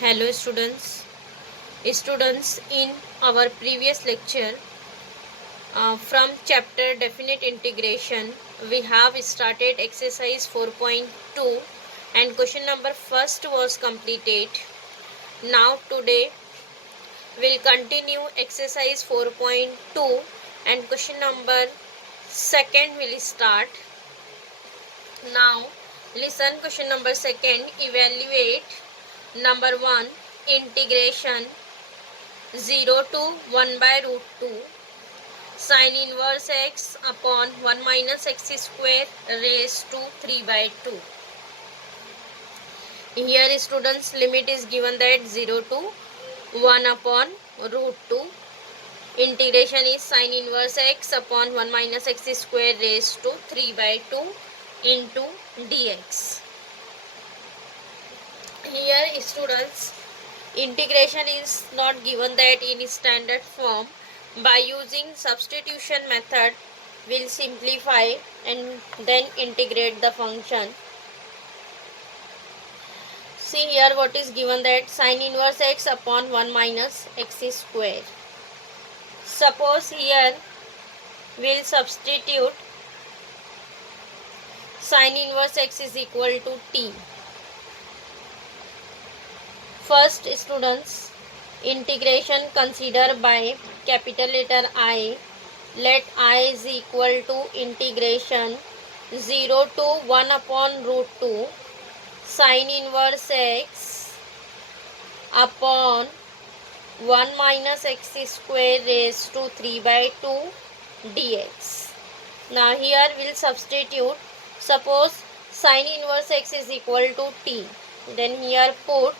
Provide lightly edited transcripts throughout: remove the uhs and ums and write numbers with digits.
Hello students, in our previous lecture from chapter definite integration we have started exercise 4.2 and question number first was completed. Now today we'll continue exercise 4.2 and question number second will start. Now listen question number second. Evaluate number 1 integration 0 to 1 by root 2 sin inverse x upon 1 minus x square raised to 3 by 2. Here students limit is given that 0 to 1 upon root 2. Integration is sin inverse x upon 1 minus x square raised to 3 by 2 into dx. Here students integration is not given that in standard form. By using substitution method we'll simplify and then integrate the function. See here what is given that sin inverse x upon 1 minus x square. Suppose here we'll substitute sin inverse x is equal to t. First students, integration consider by capital letter I. Let I is equal to integration 0 to 1 upon root 2 sin inverse x upon 1 minus x square raised to 3 by 2 dx. Now here we'll substitute. Suppose sin inverse x is equal to t. Then here put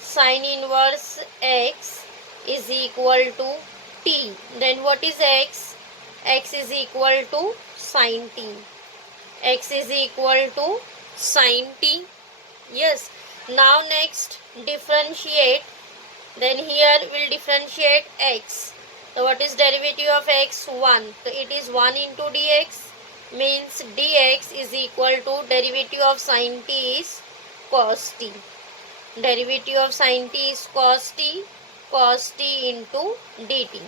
sin inverse x is equal to t. Then what is x? X is equal to sin t. X is equal to sin t. Yes. Now next differentiate. Then here we'll differentiate x. So what is derivative of x? 1. So it is 1 into dx. Means dx is equal to derivative of sin t is cos t. Derivative of sin t is cos t into dt.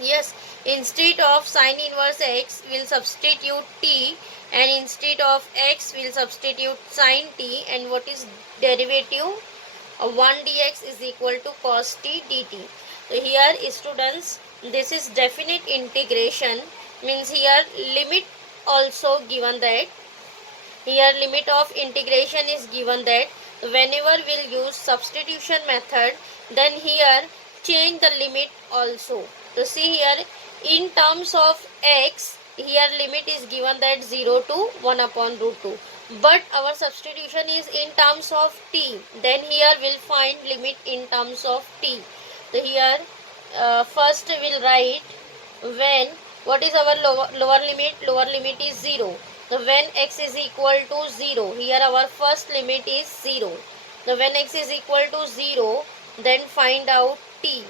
Yes, instead of sin inverse x we'll substitute t, and instead of x we'll substitute sin t, and what is derivative? 1 dx is equal to cos t dt. So here students, this is definite integration, means here limit also given that. Here limit of integration is given that. Whenever we'll use substitution method, then here change the limit also. So see here in terms of x, here limit is given that 0 to 1 upon root 2. But our substitution is in terms of t. Then here we'll find limit in terms of t. So here first we'll write when, what is our lower limit? Lower limit is 0. So when x is equal to 0, here our first limit is 0. So when x is equal to 0, then find out t.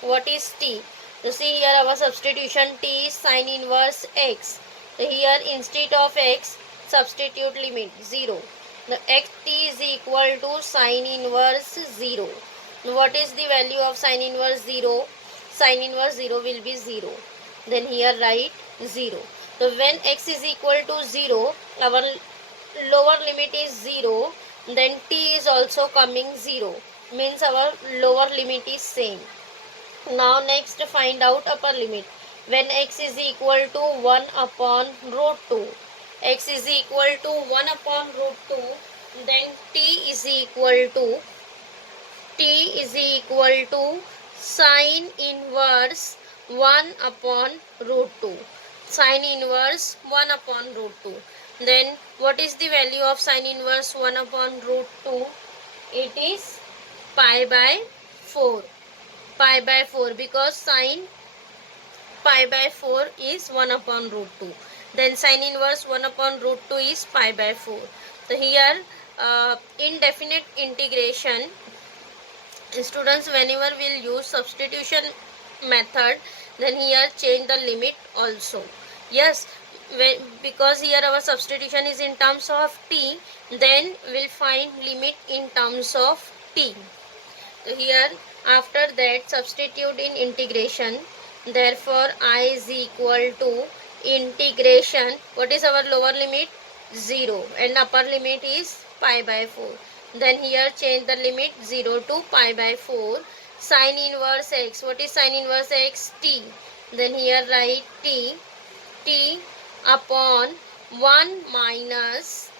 What is t? So see here our substitution t is sin inverse x. So here instead of x, substitute limit 0. The x t is equal to sin inverse 0. What is the value of sin inverse 0? Sin inverse 0 will be 0. Then here write 0. So when x is equal to 0, our lower limit is 0, then t is also coming 0, means our lower limit is same. Now next find out upper limit. When x is equal to 1 upon root 2, x is equal to 1 upon root 2, then t is equal to sin inverse 1 upon root 2. Sin inverse 1 upon root 2. Then what is the value of sin inverse 1 upon root 2? It is pi by 4. Pi by 4, because sin pi by 4 is 1 upon root 2. Then sin inverse 1 upon root 2 is pi by 4. So here indefinite integration, students, whenever we'll use substitution method, then here change the limit also. Yes, because here our substitution is in terms of t, then we'll find limit in terms of t. So here after that substitute in integration. Therefore I is equal to integration. What is our lower limit? 0 and upper limit is pi by 4. Then here change the limit 0 to pi by 4. Sin inverse x. What is sin inverse x? T. Then here write t. T upon 1 minus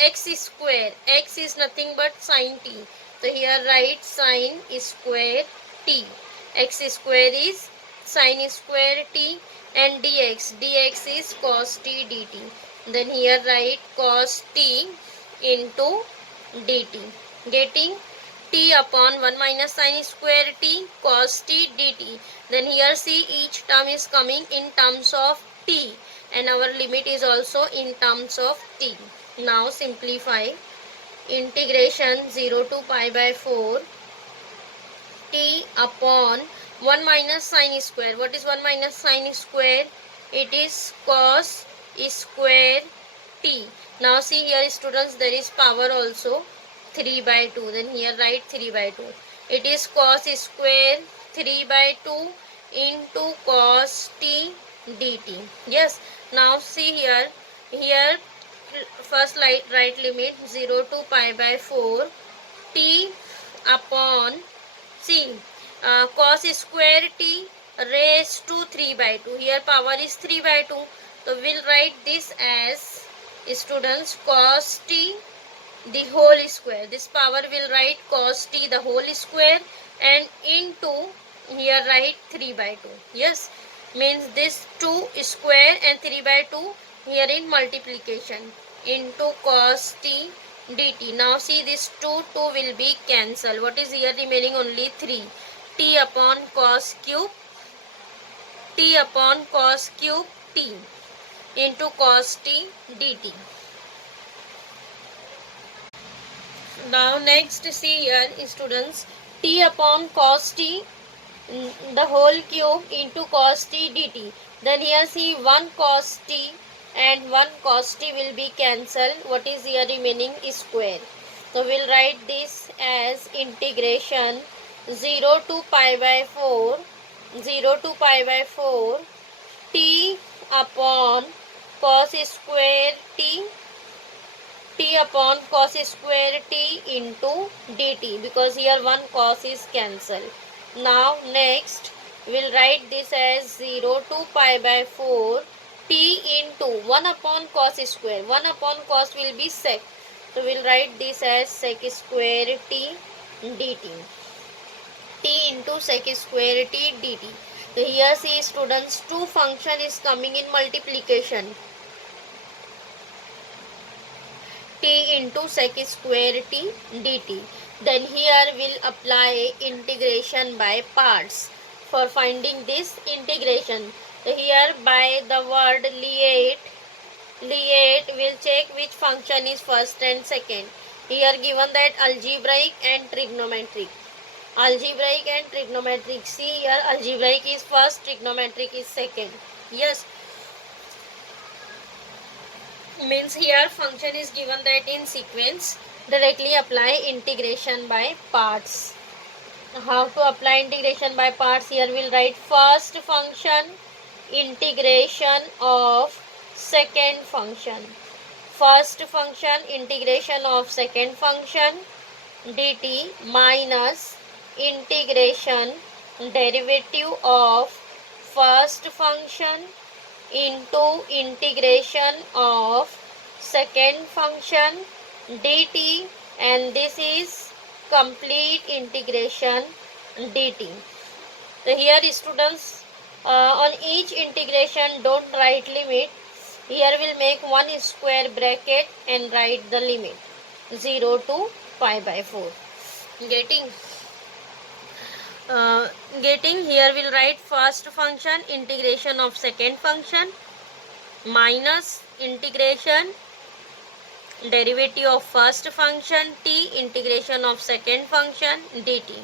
x square. X is nothing but sin t. So here write sin square t. X square is sin square t and dx. Dx is cos t dt. Then here write cos t into dt. Getting t upon 1 minus sin square t cos t dt. Then here see each term is coming in terms of t and our limit is also in terms of t. Now simplify. Integration 0 to pi by 4 t upon 1 minus sin square. What is 1 minus sin square? It is cos square t. Now see here students, there is power also 3 by 2. Then here write 3 by 2. It is cos square 3 by 2 into cos t dt. Yes. Now see here. Here first right limit 0 to pi by 4 t upon cos square t raised to 3 by 2. Here power is 3 by 2. So we'll write this as students cos t the whole square. This power will write cos t the whole square and into here write 3 by 2. Yes, means this 2 square and 3 by 2 here in multiplication into cos t dt. Now see this 2 will be cancelled. What is here remaining? Only 3. T upon cos cube t into cos t dt. Now next see here students, t upon cos t the whole cube into cos t dt. Then here see 1 cos t and 1 cos t will be cancelled. What is here remaining? Square. So we'll write this as integration 0 to pi by 4 t upon cos square t upon cos square t into dt, because here 1 cos is cancelled. Now next we'll write this as 0 to pi by 4 t into 1 upon cos square. 1 upon cos will be sec. So we'll write this as sec square t dt. T into sec square t dt. So here see students, 2 function is coming in multiplication. T into sec square t dt. Then here we'll apply integration by parts for finding this integration. So here by the word liate we'll check which function is first and second. Here given that algebraic and trigonometric. See here algebraic is first, trigonometric is second. Yes, means here function is given that in sequence. Directly apply integration by parts. How to apply integration by parts? Here we'll write first function integration of second function. First function integration of second function dt minus integration derivative of first function into integration of second function dt, and this is complete integration dt. So here students, on each integration don't write limit. Here we'll make 1 square bracket and write the limit 0 to pi by 4. Getting here we'll write first function integration of second function minus integration derivative of first function t integration of second function dt.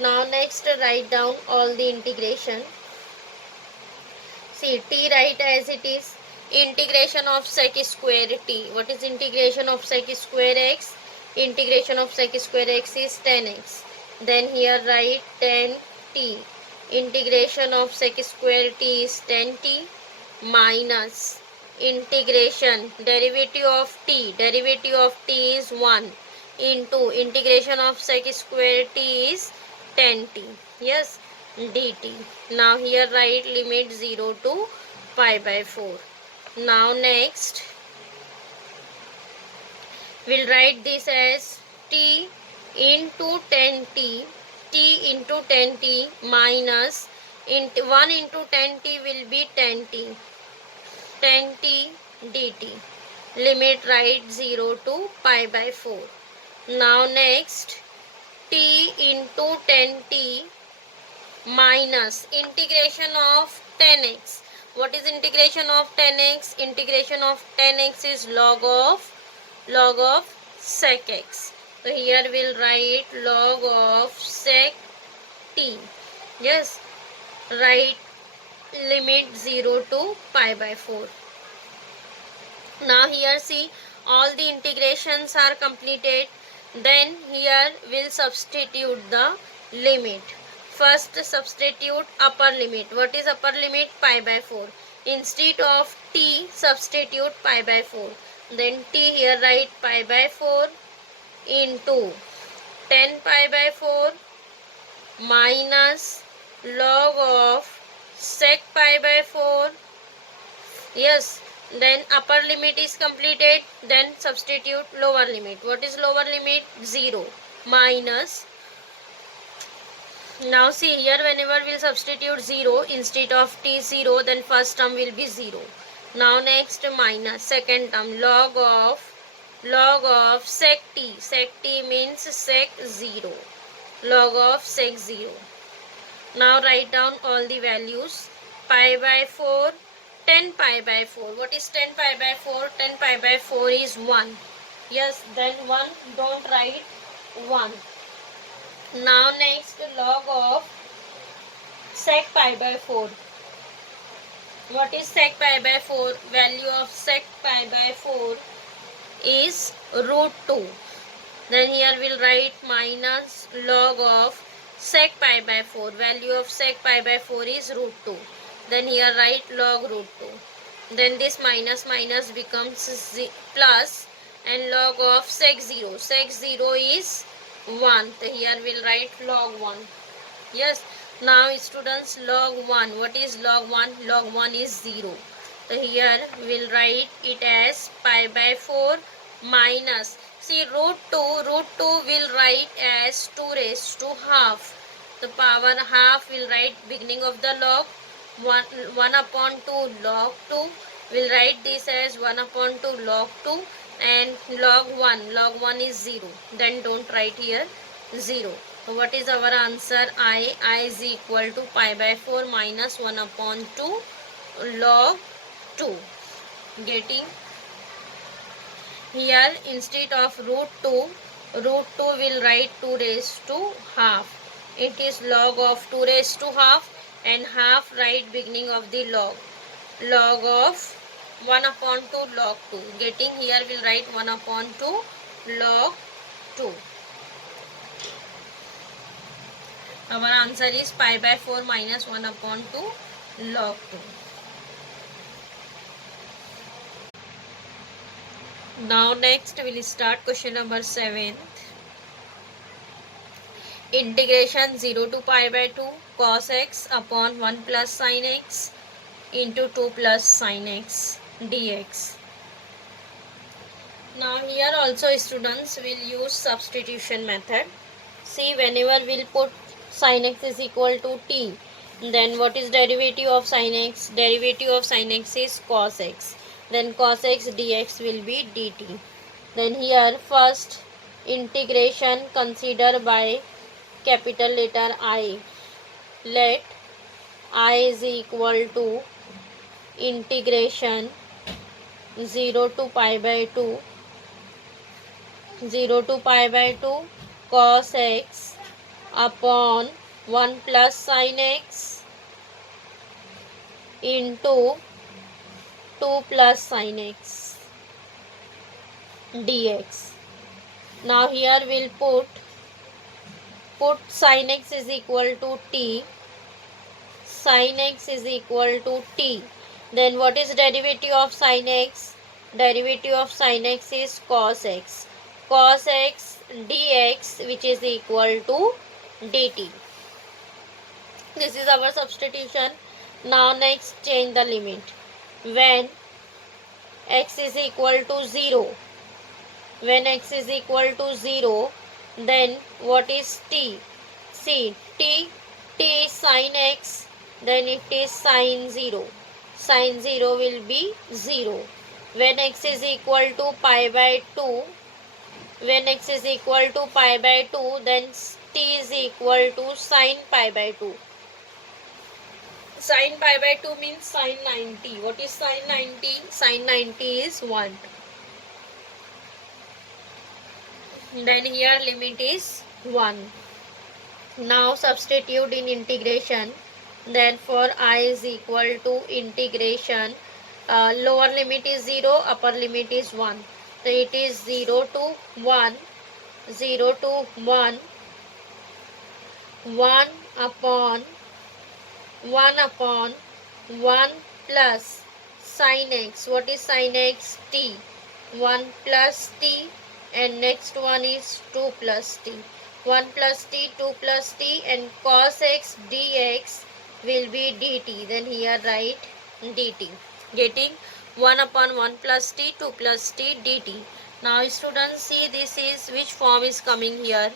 Now next write down all the integration. See t write as it is. Integration of sec square t. What is integration of sec square x? integration of sec square x is 10x. Then here write 10t. Integration of sec square t is 10t minus integration derivative of t. Derivative of t is 1 into integration of sec square t is 10t. Yes, dt. Now here write limit 0 to pi by 4. Now next we'll write this as t into 10t. T into 10t minus 1 into 10t will be 10t. 10t dt. Limit write 0 to pi by 4. Now next t into 10t minus integration of 10x. What is integration of 10x? Integration of 10x is log of sec x. So here we'll write log of sec t. Yes, write limit 0 to pi by 4. Now here see all the integrations are completed. Then here we'll substitute the limit. First substitute upper limit. What is upper limit? Pi by 4. Instead of t, substitute pi by 4. Then t here write pi by 4 into 10 pi by 4 minus log of sec pi by 4. Yes, then upper limit is completed. Then substitute lower limit. What is lower limit? 0 minus. Now see here, whenever we'll substitute 0 instead of t 0, then first term will be 0. Now next minus second term log of sec t. Sec t means sec 0. Log of sec 0. Now write down all the values. Pi by 4, 10 pi by 4. What is 10 pi by 4? 10 pi by 4 is 1. Yes, then 1, don't write 1. Now next log of sec pi by 4. What is sec pi by 4? Value of sec pi by 4 is root 2. Then here we'll write minus log of sec pi by 4. Value of sec pi by 4 is root 2. Then here write log root 2. Then this minus becomes plus, and log of sec 0. Sec 0 is 1. So here we'll write log 1. Yes. Now students, log 1. What is log 1? Log 1 is 0. So here we'll write it as pi by 4 minus. See root 2. Root 2 will write as 2 raised to half. The power half will write beginning of the log. 1 upon 2 log 2. We'll write this as 1 upon 2 log 2. And log 1. Log 1 is 0. Then don't write here 0. So what is our answer? I is equal to pi by 4 minus 1 upon 2 log 2. Getting? Here instead of root 2 will write 2 raised to half. It is log of 2 raised to half, and half write beginning of the log. Log of 1 upon 2 log 2. Getting? Here we'll write 1 upon 2 log 2. Our answer is pi by 4 minus 1 upon 2 log 2. Now next we will start question number 7. Integration 0 to pi by 2 cos x upon 1 plus sin x into 2 plus sin x dx. Now here also students will use substitution method. See, whenever we'll put sin x is equal to t, then what is derivative of sin x? Derivative of sin x is cos x. Then cos x dx will be dt. Then here first integration consider by capital letter I. Let I is equal to integration 0 to pi by 2 cos x upon 1 plus sin x into 2 plus sin x dx. Now here we'll put sin x is equal to t. Sin x is equal to t. Then what is derivative of sin x? Derivative of sin x is cos x. Cos x dx, which is equal to dt. This is our substitution. Now next change the limit. When x is equal to 0, when x is equal to 0, then what is t? See, t is sin x, then it is sin 0. Sin 0 will be 0. When x is equal to pi by 2, when x is equal to pi by 2, then t is equal to sin pi by 2. Sin pi by 2 means sin 90. What is sin 90? Sin 90 is 1. Then here limit is 1. Now substitute in integration. Therefore I is equal to integration. Lower limit is 0, upper limit is 1. So it is 0 to 1. 0 to 1. 1 upon 1 plus sin x. What is sin x? T. 1 plus t, and next one is 2 plus t. 1 plus t, 2 plus t, and cos x dx will be dt. Then here write dt. Getting 1 upon 1 plus t, 2 plus t dt. Now students, see this is which form is coming here.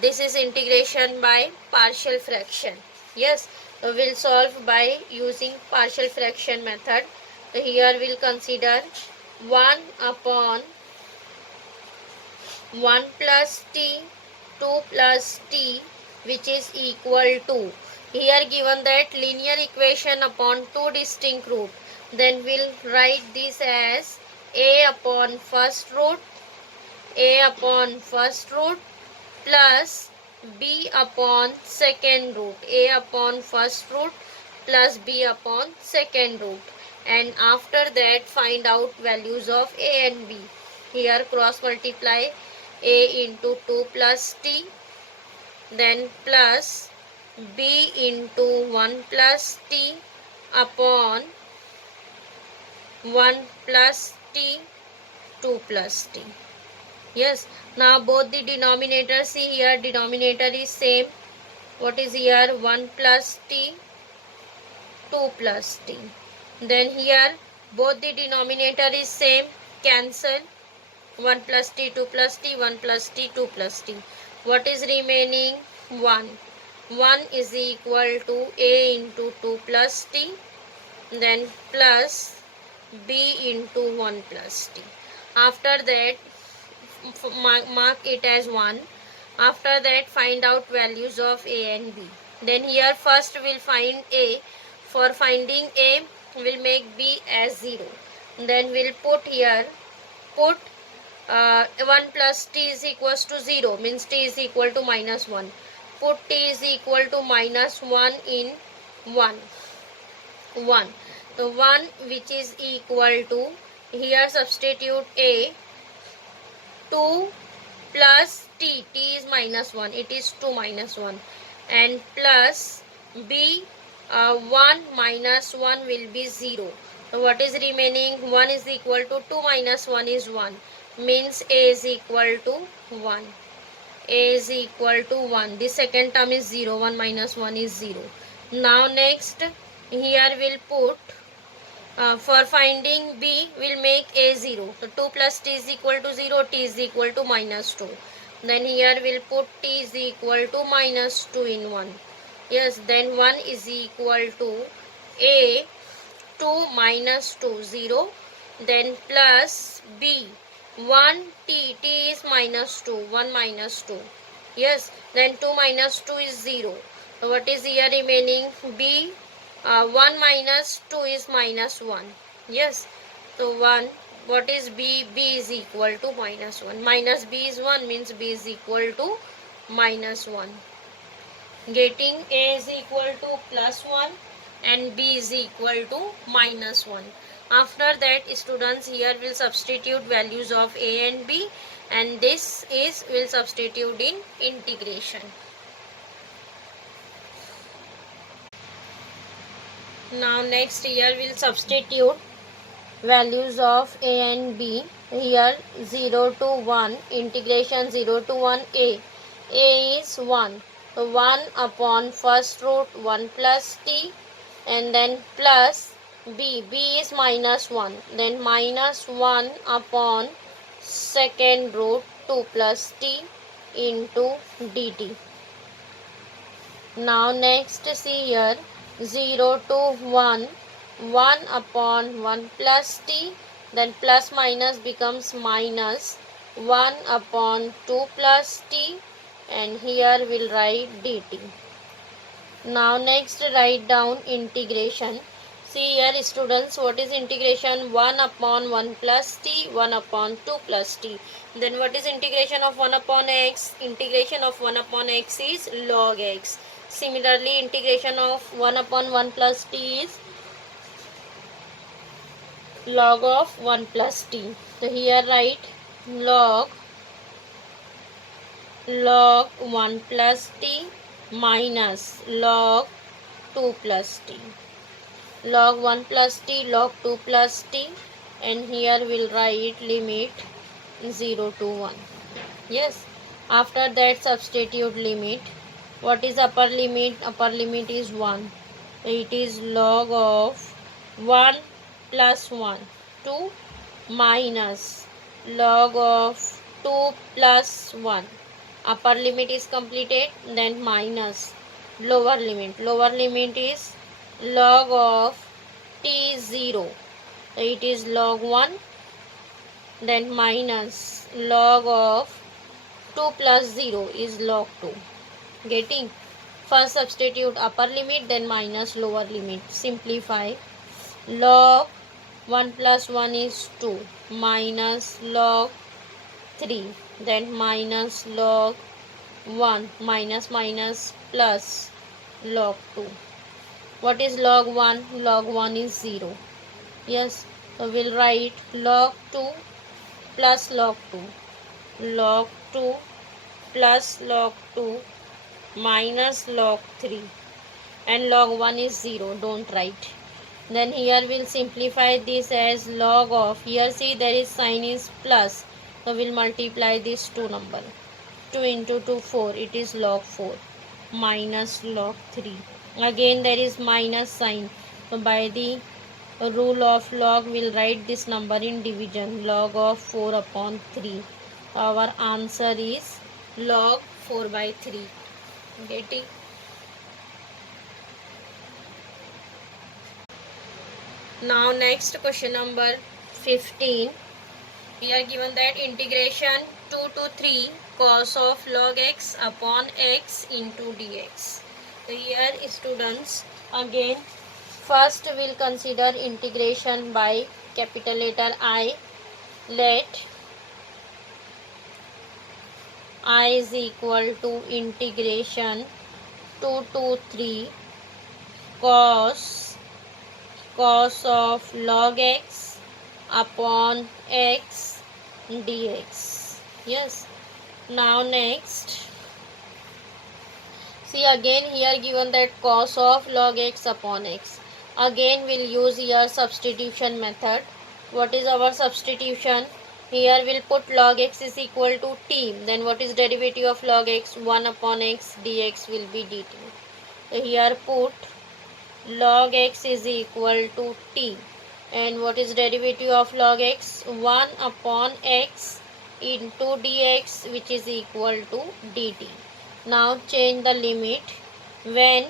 This is integration by partial fraction. Yes, we'll solve by using partial fraction method. So here we'll consider 1 upon 1 plus t, 2 plus t, which is equal to, here given that linear equation upon two distinct root, then we'll write this as a upon first root plus b upon second root, a upon first root plus b upon second root, and after that find out values of a and b. Here cross multiply a into 2 plus t, then plus b into 1 plus t upon 1 plus t, 2 plus t. Yes, now both the denominators, see here denominator is same. What is here? 1 plus t, 2 plus t. Then here both the denominator is same, cancel. 1 plus t, 2 plus t, 1 plus t, 2 plus t. What is remaining? 1. 1 is equal to a into 2 plus t, then plus b into 1 plus t. After that mark it as 1. After that find out values of a and b. Then here first we'll find a. For finding a, we'll make b as 0. Then we'll put here, 1 plus t is equals to 0, means t is equal to minus 1. Put t is equal to minus 1 in 1. So 1, which is equal to, here substitute a, 2 plus t, t is minus 1, it is 2 minus 1, and plus b, 1 minus 1 will be 0. So what is remaining? 1 is equal to 2 minus 1 is 1, means a is equal to 1. A is equal to 1. The second term is 0. 1 minus 1 is 0. Now next, here we'll put, for finding b, we'll make a 0. So 2 plus t is equal to 0, t is equal to minus 2. Then here we'll put t is equal to minus 2 in 1. Yes, then 1 is equal to a, 2 minus 2, 0. Then plus b, 1 t, t is minus 2, 1 minus 2. Yes, then 2 minus 2 is 0. So what is here remaining? b, 1 minus 2 is minus 1. Yes, so 1, what is b? b is equal to minus 1. Minus b is 1, means b is equal to minus 1. Getting a is equal to plus 1 and b is equal to minus 1. After that, students, here will substitute values of a and b. and this is will substitute in integration. Now next here we'll substitute values of a and b. Here 0 to 1, integration 0 to 1 a. A is 1. So 1 upon first root 1 plus t, and then plus b. B is minus 1. Then minus 1 upon second root 2 plus t into dt. Now next see here 0 to 1, 1 upon 1 plus t, then plus minus becomes minus 1 upon 2 plus t, and here we'll write dt. Now next write down integration. See here students, what is integration? 1 upon 1 plus t, 1 upon 2 plus t. Then what is integration of 1 upon x? Integration of 1 upon x is log x. Similarly, integration of 1 upon 1 plus t is log of 1 plus t. So here write log 1 plus t minus log 2 plus t. Log 1 plus t, log 2 plus t, and here we'll write limit 0 to 1. Yes, after that substitute limit. What is upper limit? Upper limit is 1. It is log of 1 plus 1, 2 minus log of 2 plus 1. Upper limit is completed, then minus lower limit. Lower limit is log of t0. It is log 1, then minus log of 2 plus 0 is log 2. Getting? First substitute upper limit, then minus lower limit. Simplify. Log 1 plus 1 is 2 minus log 3, then minus log 1, minus plus log 2. What is log 1? Log 1 is 0. Yes, so we'll write log 2 plus log 2. Log 2 plus log 2 minus log 3, and log 1 is 0, don't write. Then here we'll simplify this as log of, here see there is sign is plus, so we'll multiply this 2 number. 2 into 2, 4, it is log 4 minus log 3. Again there is minus sign, so by the rule of log we'll write this number in division, log of 4 upon 3. Our answer is log 4 by 3. Getting? Now next question number 15. We are given that integration 2 to 3 cos of log x upon x into dx. So here students, again first we'll consider integration by capital letter I. Let I is equal to integration 2 to 3 cos of log x upon x dx. Yes. Now next, see again here given that cos of log x upon x. Again we'll use here substitution method. What is our substitution? Here we'll put log x is equal to t. Then what is derivative of log x? 1 upon x dx will be dt. So here put log x is equal to t. And what is derivative of log x? 1 upon x into dx, which is equal to dt. Now change the limit. When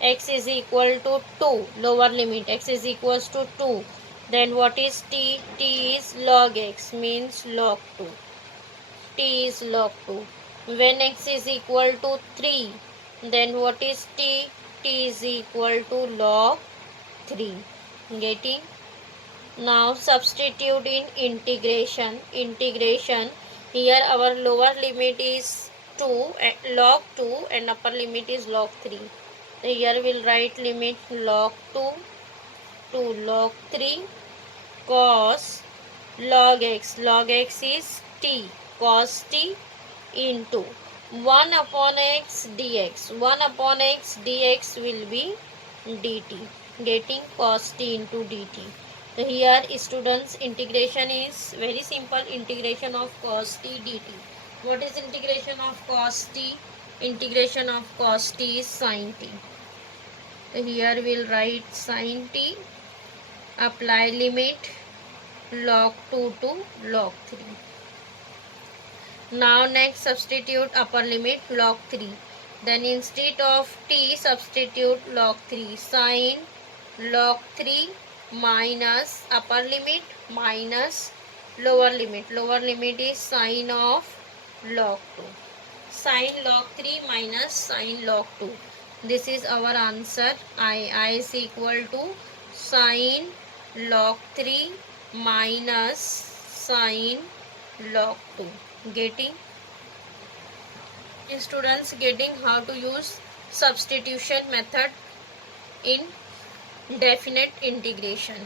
x is equal to 2, lower limit, x is equals to 2. Then what is t? T is log x, means log 2. T is log 2. When x is equal to 3, then what is t? T is equal to log 3. Getting? Now substitute in integration. Integration, here our lower limit is 2, log 2, and upper limit is log 3. So here we'll write limit log 2 to log 3 cos log x. Log x is t cos t into 1 upon x dx. 1 upon x dx will be dt, getting cos t into dt. So here students, integration is very simple. Integration of cos t dt. What is integration of cos t? Integration of cos t is sin t. So here we'll write sin t, apply limit log 2 to log 3. Now next substitute upper limit log 3. Then instead of t substitute log 3. Sin log 3 minus upper limit minus lower limit. Lower limit is sin of log 2. Sin log 3 minus sin log 2. This is our answer. I is equal to sin log 3 minus sin log 2. Getting? Students, getting how to use substitution method in definite integration.